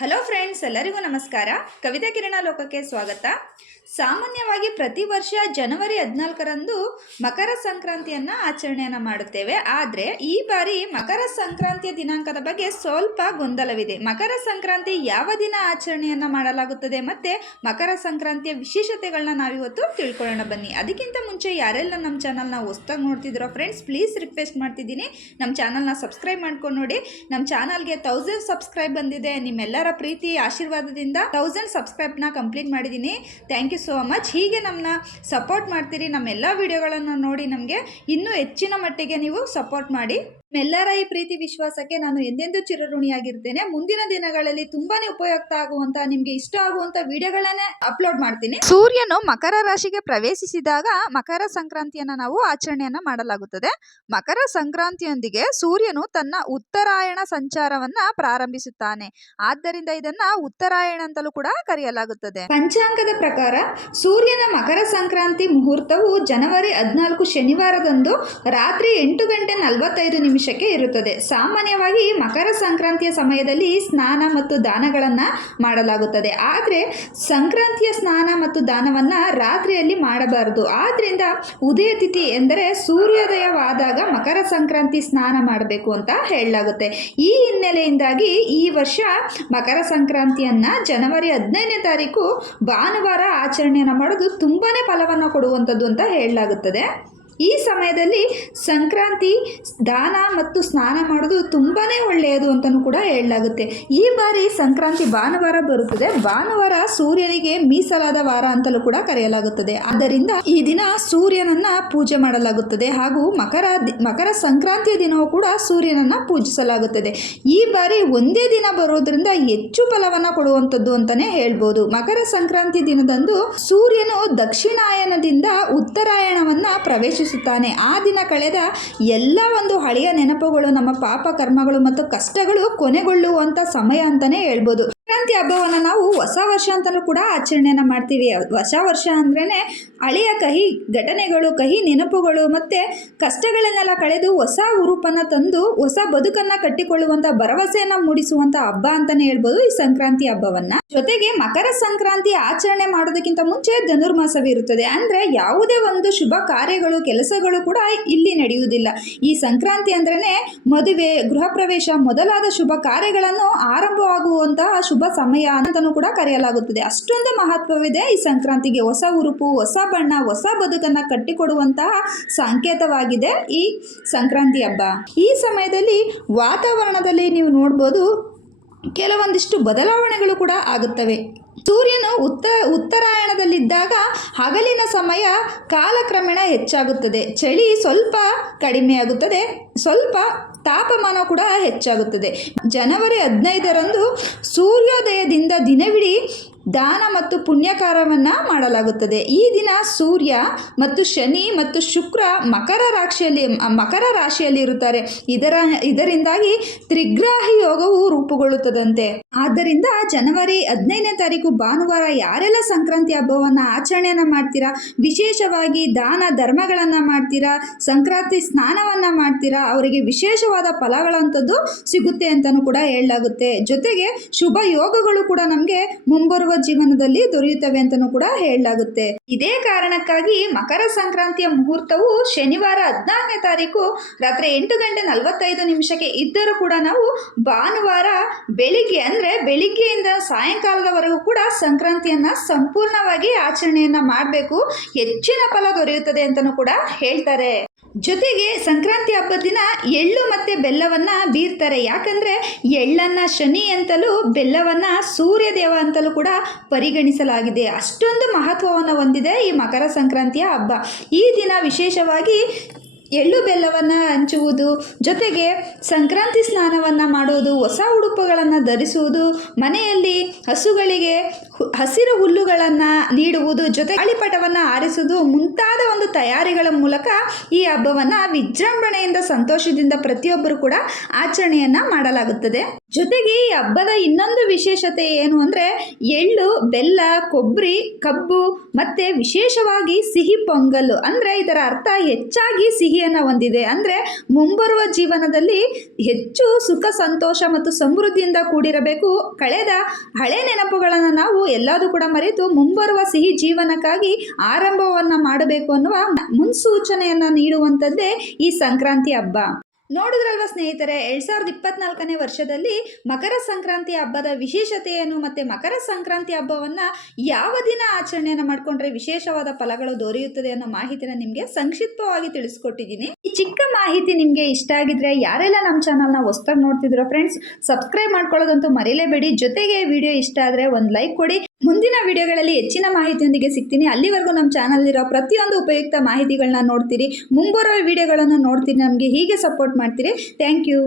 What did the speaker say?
Hello friends ಎಲ್ಲರಿಗೂ ನಮಸ್ಕಾರ. ಕವಿತಾ ಕಿರಣ ಲೋಕಕ್ಕೆ ಸ್ವಾಗತ. ಸಾಮಾನ್ಯವಾಗಿ ಪ್ರತಿ ವರ್ಷ ಜನವರಿ ಹದಿನಾಲ್ಕರಂದು ಮಕರ ಸಂಕ್ರಾಂತಿಯನ್ನು ಆಚರಣೆಯನ್ನು ಮಾಡುತ್ತೇವೆ. ಆದರೆ ಈ ಬಾರಿ ಮಕರ ಸಂಕ್ರಾಂತಿಯ ದಿನಾಂಕದ ಬಗ್ಗೆ ಸ್ವಲ್ಪ ಗೊಂದಲವಿದೆ. ಮಕರ ಸಂಕ್ರಾಂತಿ ಯಾವ ದಿನ ಆಚರಣೆಯನ್ನು ಮಾಡಲಾಗುತ್ತದೆ ಮತ್ತು ಮಕರ ಸಂಕ್ರಾಂತಿಯ ವಿಶೇಷತೆಗಳನ್ನ ನಾವಿವತ್ತು ತಿಳ್ಕೊಳ್ಳೋಣ ಬನ್ನಿ. ಅದಕ್ಕಿಂತ ಮುಂಚೆ ಯಾರೆಲ್ಲ ನಮ್ಮ ಚಾನಲ್ನ ಹೊಸ್ದಾಗಿ ನೋಡ್ತಿದ್ರೋ ಫ್ರೆಂಡ್ಸ್ ಪ್ಲೀಸ್ ರಿಕ್ವೆಸ್ಟ್ ಮಾಡ್ತಿದ್ದೀನಿ. ನಮ್ಮ ಚಾನಲ್ನ ಸಬ್ಸ್ಕ್ರೈಬ್ ಮಾಡ್ಕೊಂಡು ನೋಡಿ. ನಮ್ಮ ಚಾನಲ್ಗೆ ತೌಸಂಡ್ ಸಬ್ಸ್ಕ್ರೈಬ್ ಬಂದಿದೆ. ನಿಮ್ಮೆಲ್ಲರ ಪ್ರೀತಿ ಆಶೀರ್ವಾದದಿಂದ ತೌಸಂಡ್ ಸಬ್ಸ್ಕ್ರೈಬ್ನ ಕಂಪ್ಲೀಟ್ ಮಾಡಿದ್ದೀನಿ. ಥ್ಯಾಂಕ್ ಯು ಸೋ ಮಚ್ ಹೀಗೆ ನಮ್ಮನ್ನ ಸಪೋರ್ಟ್ ಮಾಡ್ತೀರಿ, ನಮ್ಮೆಲ್ಲ ವಿಡಿಯೋಗಳನ್ನು ನೋಡಿ ನಮಗೆ ಇನ್ನೂ ಹೆಚ್ಚಿನ ಮಟ್ಟಿಗೆ ನೀವು ಸಪೋರ್ಟ್ ಮಾಡಿ. ನಿಮ್ಮೆಲ್ಲರ ಈ ಪ್ರೀತಿ ವಿಶ್ವಾಸಕ್ಕೆ ನಾನು ಎಂದೆಂದೂ ಚಿರಋಣಿಯಾಗಿರ್ತೇನೆ. ಮುಂದಿನ ದಿನಗಳಲ್ಲಿ ತುಂಬಾನೇ ಉಪಯುಕ್ತ ಆಗುವಂತ ನಿಮ್ಗೆ ಇಷ್ಟ ಆಗುವಂತ ವಿಡಿಯೋಗಳನ್ನೇ ಅಪ್ಲೋಡ್ ಮಾಡ್ತೀನಿ. ಸೂರ್ಯನು ಮಕರ ರಾಶಿಗೆ ಪ್ರವೇಶಿಸಿದಾಗ ಮಕರ ಸಂಕ್ರಾಂತಿಯನ್ನ ನಾವು ಆಚರಣೆಯನ್ನ ಮಾಡಲಾಗುತ್ತದೆ. ಮಕರ ಸಂಕ್ರಾಂತಿಯೊಂದಿಗೆ ಸೂರ್ಯನು ತನ್ನ ಉತ್ತರಾಯಣ ಸಂಚಾರವನ್ನ ಪ್ರಾರಂಭಿಸುತ್ತಾನೆ. ಆದ್ದರಿಂದ ಇದನ್ನ ಉತ್ತರಾಯಣ ಅಂತಲೂ ಕೂಡ ಕರೆಯಲಾಗುತ್ತದೆ. ಪಂಚಾಂಗದ ಪ್ರಕಾರ ಸೂರ್ಯನ ಮಕರ ಸಂಕ್ರಾಂತಿ ಮುಹೂರ್ತವು ಜನವರಿ ಹದಿನಾಲ್ಕು ಶನಿವಾರದಂದು ರಾತ್ರಿ ಎಂಟು ಗಂಟೆ ನಲವತ್ತೈದು ನಿಮಿಷಕ್ಕೆ ಇರುತ್ತದೆ. ಸಾಮಾನ್ಯವಾಗಿ ಮಕರ ಸಂಕ್ರಾಂತಿಯ ಸಮಯದಲ್ಲಿ ಸ್ನಾನ ಮತ್ತು ದಾನಗಳನ್ನು ಮಾಡಲಾಗುತ್ತದೆ. ಆದರೆ ಸಂಕ್ರಾಂತಿಯ ಸ್ನಾನ ಮತ್ತು ದಾನವನ್ನು ರಾತ್ರಿಯಲ್ಲಿ ಮಾಡಬಾರದು. ಆದ್ದರಿಂದ ಉದಯ ತಿಥಿ ಎಂದರೆ ಸೂರ್ಯೋದಯವಾದಾಗ ಮಕರ ಸಂಕ್ರಾಂತಿ ಸ್ನಾನ ಮಾಡಬೇಕು ಅಂತ ಹೇಳಲಾಗುತ್ತೆ. ಈ ಹಿನ್ನೆಲೆಯಿಂದಾಗಿ ಈ ವರ್ಷ ಮಕರ ಸಂಕ್ರಾಂತಿಯನ್ನು ಜನವರಿ ಹದಿನೈದನೇ ತಾರೀಕು ಭಾನುವಾರ ಆಚರಣೆಯನ್ನು ಮಾಡೋದು ತುಂಬಾ ಫಲವನ್ನು ಕೊಡುವಂಥದ್ದು ಅಂತ ಹೇಳಲಾಗುತ್ತದೆ. ಈ ಸಮಯದಲ್ಲಿ ಸಂಕ್ರಾಂತಿ ದಾನ ಮತ್ತು ಸ್ನಾನ ಮಾಡೋದು ತುಂಬಾ ಒಳ್ಳೆಯದು ಅಂತಲೂ ಕೂಡ ಹೇಳಲಾಗುತ್ತೆ. ಈ ಬಾರಿ ಸಂಕ್ರಾಂತಿ ಭಾನುವಾರ ಬರುತ್ತದೆ. ಭಾನುವಾರ ಸೂರ್ಯನಿಗೆ ಮೀಸಲಾದ ವಾರ ಅಂತಲೂ ಕೂಡ ಕರೆಯಲಾಗುತ್ತದೆ. ಆದ್ದರಿಂದ ಈ ದಿನ ಸೂರ್ಯನನ್ನ ಪೂಜೆ ಮಾಡಲಾಗುತ್ತದೆ ಹಾಗೂ ಮಕರ ಮಕರ ಸಂಕ್ರಾಂತಿಯ ದಿನವೂ ಕೂಡ ಸೂರ್ಯನನ್ನ ಪೂಜಿಸಲಾಗುತ್ತದೆ. ಈ ಬಾರಿ ಒಂದೇ ದಿನ ಬರೋದ್ರಿಂದ ಹೆಚ್ಚು ಫಲವನ್ನು ಕೊಡುವಂಥದ್ದು ಅಂತಾನೆ ಹೇಳ್ಬೋದು. ಮಕರ ಸಂಕ್ರಾಂತಿ ದಿನದಂದು ಸೂರ್ಯನು ದಕ್ಷಿಣಾಯನದಿಂದ ಉತ್ತರಾಯಣವನ್ನ ಪ್ರವೇಶಿಸುತ್ತಾನೆ ಆ ದಿನ ಕಳೆದ ಎಲ್ಲ ಒಂದು ಹಳೆಯ ನೆನಪುಗಳು, ನಮ್ಮ ಪಾಪ ಕರ್ಮಗಳು ಮತ್ತು ಕಷ್ಟಗಳು ಕೊನೆಗೊಳ್ಳುವಂಥ ಸಮಯ ಅಂತಾನೆ ಹೇಳ್ಬೋದು. ಸಂಕ್ರಾಂತಿ ಹಬ್ಬವನ್ನು ನಾವು ಹೊಸ ವರ್ಷ ಅಂತಲೂ ಕೂಡ ಆಚರಣೆಯನ್ನು ಮಾಡ್ತೀವಿ. ಹೊಸ ವರ್ಷ ಅಂದ್ರೇ ಹಳೆಯ ಕಹಿ, ಘಟನೆಗಳು, ಕಹಿ ನೆನಪುಗಳು ಮತ್ತು ಕಷ್ಟಗಳನ್ನೆಲ್ಲ ಕಳೆದು ಹೊಸ ಉರುಪನ್ನು ತಂದು ಹೊಸ ಬದುಕನ್ನು ಕಟ್ಟಿಕೊಳ್ಳುವಂಥ ಭರವಸೆಯನ್ನು ಮೂಡಿಸುವಂಥ ಹಬ್ಬ ಅಂತಲೇ ಹೇಳ್ಬೋದು ಈ ಸಂಕ್ರಾಂತಿ ಹಬ್ಬವನ್ನು. ಜೊತೆಗೆ ಮಕರ ಸಂಕ್ರಾಂತಿ ಆಚರಣೆ ಮಾಡೋದಕ್ಕಿಂತ ಮುಂಚೆ ಧನುರ್ಮಾಸವಿರುತ್ತದೆ ಅಂದರೆ ಯಾವುದೇ ಒಂದು ಶುಭ ಕಾರ್ಯಗಳು, ಕೆಲಸಗಳು ಕೂಡ ಇಲ್ಲಿ ನಡೆಯುವುದಿಲ್ಲ. ಈ ಸಂಕ್ರಾಂತಿ ಅಂದ್ರೇ ಮದುವೆ, ಗೃಹ ಪ್ರವೇಶ ಮೊದಲಾದ ಶುಭ ಕಾರ್ಯಗಳನ್ನು ಆರಂಭವಾಗುವಂತಹ ಶುಭ ಸಮಯ ಅಂತಲೂ ಕೂಡ ಕರೆಯಲಾಗುತ್ತದೆ. ಅಷ್ಟೊಂದು ಮಹತ್ವವಿದೆ ಈ ಸಂಕ್ರಾಂತಿಗೆ ಹೊಸ ಉರುಪು, ಹೊಸ ಬಣ್ಣ, ಹೊಸ ಬದುಕನ್ನು ಕಟ್ಟಿಕೊಡುವಂತಹ ಸಂಕೇತವಾಗಿದೆ ಈ ಸಂಕ್ರಾಂತಿ ಹಬ್ಬ. ಈ ಸಮಯದಲ್ಲಿ ವಾತಾವರಣದಲ್ಲಿ ನೀವು ನೋಡ್ಬೋದು ಕೆಲವೊಂದಿಷ್ಟು ಬದಲಾವಣೆಗಳು ಕೂಡ ಆಗುತ್ತವೆ. ಸೂರ್ಯನು ಉತ್ತ, ಉತ್ತರಾಯಣದಲ್ಲಿದ್ದಾಗ ಹಗಲಿನ ಸಮಯ ಕಾಲಕ್ರಮೇಣ ಹೆಚ್ಚಾಗುತ್ತದೆ. ಚಳಿ ಸ್ವಲ್ಪ ಕಡಿಮೆಯಾಗುತ್ತದೆ. ಸ್ವಲ್ಪ ತಾಪಮಾನ ಕೂಡ ಹೆಚ್ಚಾಗುತ್ತದೆ. ಜನವರಿ ಹದಿನೈದರಂದು ಸೂರ್ಯೋದಯದಿಂದ ದಿನವಿಡೀ ದಾನ ಮತ್ತು ಪುಣ್ಯಕಾರವನ್ನು ಮಾಡಲಾಗುತ್ತದೆ. ಈ ದಿನ ಸೂರ್ಯ ಮತ್ತು ಶನಿ ಮತ್ತು ಶುಕ್ರ ಮಕರ ರಾಶಿಯಲ್ಲಿ ಮಕರ ರಾಶಿಯಲ್ಲಿ ಇರುತ್ತಾರೆ. ಇದರ, ಇದರಿಂದಾಗಿ ತ್ರಿಗ್ರಾಹಿ ಯೋಗವು ರೂಪುಗೊಳ್ಳುತ್ತದಂತೆ. ಆದ್ದರಿಂದ ಜನವರಿ ಹದಿನೈದನೇ ತಾರೀಕು, ಭಾನುವಾರ ಯಾರೆಲ್ಲ ಸಂಕ್ರಾಂತಿ ಹಬ್ಬವನ್ನು ಆಚರಣೆಯನ್ನು ಮಾಡ್ತೀರಾ, ವಿಶೇಷವಾಗಿ ದಾನ ಧರ್ಮಗಳನ್ನು ಮಾಡ್ತೀರಾ, ಸಂಕ್ರಾಂತಿ ಸ್ನಾನವನ್ನು ಮಾಡ್ತೀರಾ, ಅವರಿಗೆ ವಿಶೇಷವಾದ ಫಲಗಳಂಥದ್ದು ಸಿಗುತ್ತೆ ಅಂತಲೂ ಕೂಡ ಹೇಳಲಾಗುತ್ತೆ. ಜೊತೆಗೆ ಶುಭ ಯೋಗಗಳು ಕೂಡ ನಮಗೆ ಮುಂಬರುವ ಜೀವನದಲ್ಲಿ ದೊರೆಯುತ್ತವೆ ಅಂತಲೂ ಕೂಡ ಹೇಳಲಾಗುತ್ತೆ. ಇದೇ ಕಾರಣಕ್ಕಾಗಿ ಮಕರ ಸಂಕ್ರಾಂತಿಯ ಮುಹೂರ್ತವು ಶನಿವಾರ ಹದಿನಾಲ್ಕನೇ ತಾರೀಕು ರಾತ್ರಿ ಎಂಟು ಗಂಟೆ ನಲವತ್ತೈದು ನಿಮಿಷಕ್ಕೆ ಇದ್ದರೂ ಕೂಡ ನಾವು ಭಾನುವಾರ ಬೆಳಿಗ್ಗೆ ಅಂದರೆ ಬೆಳಿಗ್ಗೆಯಿಂದ ಸಾಯಂಕಾಲದವರೆಗೂ ಕೂಡ ಸಂಕ್ರಾಂತಿಯನ್ನು ಸಂಪೂರ್ಣವಾಗಿ ಆಚರಣೆಯನ್ನು ಮಾಡಬೇಕು. ಹೆಚ್ಚಿನ ಫಲ ದೊರೆಯುತ್ತದೆ ಅಂತಲೂ ಕೂಡ ಹೇಳ್ತಾರೆ. ಜೊತೆಗೆ ಸಂಕ್ರಾಂತಿ ಹಬ್ಬದ ದಿನ ಎಳ್ಳು ಮತ್ತು ಬೆಲ್ಲವನ್ನು ಬೀರ್ತಾರೆ. ಯಾಕಂದರೆ ಎಳ್ಳನ್ನು ಶನಿ ಅಂತಲೂ ಬೆಲ್ಲವನ್ನು ಸೂರ್ಯದೇವ ಅಂತಲೂ ಕೂಡ ಪರಿಗಣಿಸಲಾಗಿದೆ. ಅಷ್ಟೊಂದು ಮಹತ್ವವನ್ನು ಹೊಂದಿದೆ ಈ ಮಕರ ಸಂಕ್ರಾಂತಿಯ ಹಬ್ಬ. ಈ ದಿನ ವಿಶೇಷವಾಗಿ ಎಳ್ಳು ಬೆಲ್ಲವನ್ನು ಹಂಚುವುದು, ಜೊತೆಗೆ ಸಂಕ್ರಾಂತಿ ಸ್ನಾನವನ್ನು ಮಾಡುವುದು ಹೊಸ ಉಡುಪುಗಳನ್ನು ಧರಿಸುವುದು, ಮನೆಯಲ್ಲಿ ಹಸುಗಳಿಗೆ ಹಸಿರು ಹುಲ್ಲುಗಳನ್ನು ನೀಡುವುದು, ಜೊತೆ ಗಾಳಿಪಟವನ್ನು ಆರಿಸುವುದು ಮುಂತಾದ ಒಂದು ತಯಾರಿಗಳ ಮೂಲಕ ಈ ಹಬ್ಬವನ್ನು ವಿಜೃಂಭಣೆಯಿಂದ ಸಂತೋಷದಿಂದ ಪ್ರತಿಯೊಬ್ಬರು ಕೂಡ ಆಚರಣೆಯನ್ನು ಮಾಡಲಾಗುತ್ತದೆ. ಜೊತೆಗೆ ಈ ಹಬ್ಬದ ಇನ್ನೊಂದು ವಿಶೇಷತೆ ಏನು ಅಂದರೆ ಎಳ್ಳು, ಬೆಲ್ಲ, ಕೊಬ್ಬರಿ, ಕಬ್ಬು ಮತ್ತು ವಿಶೇಷವಾಗಿ ಸಿಹಿ ಪೊಂಗಲ್ಲು ಅಂದರೆ ಇದರ ಅರ್ಥ ಹೆಚ್ಚಾಗಿ ಸಿಹಿಯನ್ನು ಹೊಂದಿದೆ. ಅಂದರೆ ಮುಂಬರುವ ಜೀವನದಲ್ಲಿ ಹೆಚ್ಚು ಸುಖ, ಸಂತೋಷ ಮತ್ತು ಸಮೃದ್ಧಿಯಿಂದ ಕೂಡಿರಬೇಕು. ಕಳೆದ ಹಳೆ ನೆನಪುಗಳನ್ನು ನಾವು ಎಲ್ಲದೂ ಕೂಡ ಮರೆತು ಮುಂಬರುವ ಸಿಹಿ ಜೀವನಕ್ಕಾಗಿ ಆರಂಭವನ್ನು ಮಾಡಬೇಕು ಅನ್ನುವ ಮುನ್ಸೂಚನೆಯನ್ನು ನೀಡುವಂಥದ್ದೇ ಈ ಸಂಕ್ರಾಂತಿ ಹಬ್ಬ. ನೋಡಿದ್ರಲ್ವ ಸ್ನೇಹಿತರೆ, ಎರಡು ಸಾವಿರದ ಇಪ್ಪತ್ನಾಲ್ಕನೇ ವರ್ಷದಲ್ಲಿ ಮಕರ ಸಂಕ್ರಾಂತಿ ಹಬ್ಬದ ವಿಶೇಷತೆಯನ್ನು ಮತ್ತು ಮಕರ ಸಂಕ್ರಾಂತಿ ಹಬ್ಬವನ್ನು ಯಾವ ದಿನ ಆಚರಣೆಯನ್ನು ಮಾಡಿಕೊಂಡ್ರೆ ವಿಶೇಷವಾದ ಫಲಗಳು ದೊರೆಯುತ್ತದೆ ಅನ್ನೋ ಮಾಹಿತಿನ ನಿಮಗೆ ಸಂಕ್ಷಿಪ್ತವಾಗಿ ತಿಳಿಸ್ಕೊಟ್ಟಿದ್ದೀನಿ. ಈ ಚಿಕ್ಕ ಮಾಹಿತಿ ನಿಮಗೆ ಇಷ್ಟ ಆಗಿದ್ರೆ ಯಾರೆಲ್ಲ ನಮ್ಮ ಚಾನಲ್ನ ಹೊಸ್ದಾಗಿ ನೋಡ್ತಿದ್ರೋ ಫ್ರೆಂಡ್ಸ್ ಸಬ್ಸ್ಕ್ರೈಬ್ ಮಾಡ್ಕೊಳ್ಳೋದಂತೂ ಮರೀಲೇಬೇಡಿ. ಜೊತೆಗೆ ವಿಡಿಯೋ ಇಷ್ಟ ಆದರೆ ಒಂದು ಲೈಕ್ ಕೊಡಿ. ಮುಂದಿನ ವಿಡಿಯೋಗಳಲ್ಲಿ ಹೆಚ್ಚಿನ ಮಾಹಿತಿಯೊಂದಿಗೆ ಸಿಗ್ತೀನಿ. ಅಲ್ಲಿವರೆಗೂ ನಮ್ಮ ಚಾನಲ್ಲಿರೋ ಪ್ರತಿಯೊಂದು ಉಪಯುಕ್ತ ಮಾಹಿತಿಗಳನ್ನ ನೋಡ್ತೀರಿ. ಮುಂಬರುವ ವಿಡಿಯೋಗಳನ್ನು ನೋಡ್ತೀರಿ ನಮಗೆ ಹೀಗೆ ಸಪೋರ್ಟ್ ಮಾಡ್ತೀರಿ. Thank you